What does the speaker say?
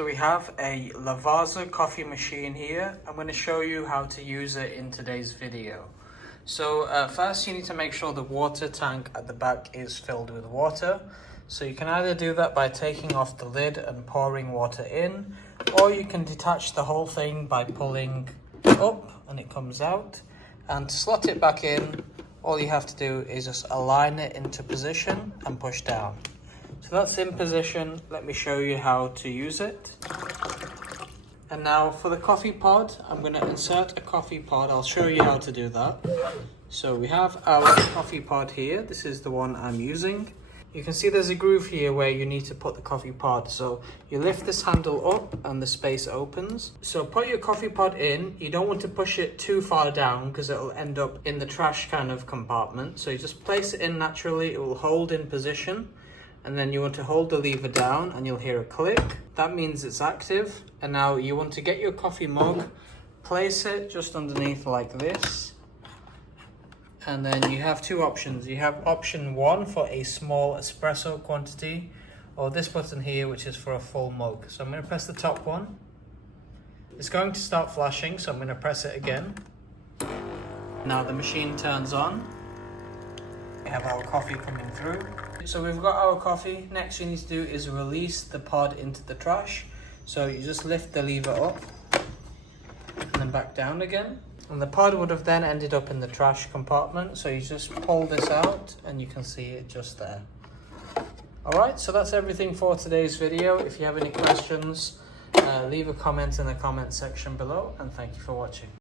So we have a Lavazza coffee machine here. I'm going to show you how to use it in today's video. So first you need to make sure the water tank at the back is filled with water. So you can either do that by taking off the lid and pouring water in, or you can detach the whole thing by pulling up and it comes out. And to slot it back in, all you have to do is just align it into position and push down. So that's in position. Let me show you how to use it. And now for the coffee pod, I'm going to insert a coffee pod. I'll show you how to do that. So we have our coffee pod here. This is the one I'm using. You can see there's a groove here where you need to put the coffee pod. So you lift this handle up and the space opens. So put your coffee pod in. You don't want to push it too far down because it'll end up in the trash kind of compartment. So you just place it in naturally. It will hold in position. And then you want to hold the lever down and you'll hear a click. That means it's active. And now you want to get your coffee mug, place it just underneath like this. And then you have two options. You have option 1 for a small espresso quantity, or this button here, which is for a full mug. So I'm going to press the top one. It's going to start flashing, so I'm going to press it again. Now the machine turns on. We have our coffee coming through. So we've got our coffee. Next you need to do is release the pod into the trash. So you just lift the lever up and then back down again. And the pod would have then ended up in the trash compartment. So you just pull this out and you can see it just there. Alright, so that's everything for today's video. If you have any questions, leave a comment in the comment section below, and thank you for watching.